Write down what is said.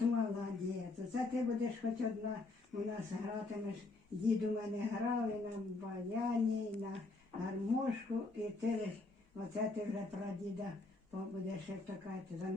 От молодець, оце ти будеш хоч одна у нас гратимеш. Дід у мене грав і на баяні, і на гармошку, і ти оце ти вже про діда будеш, як така за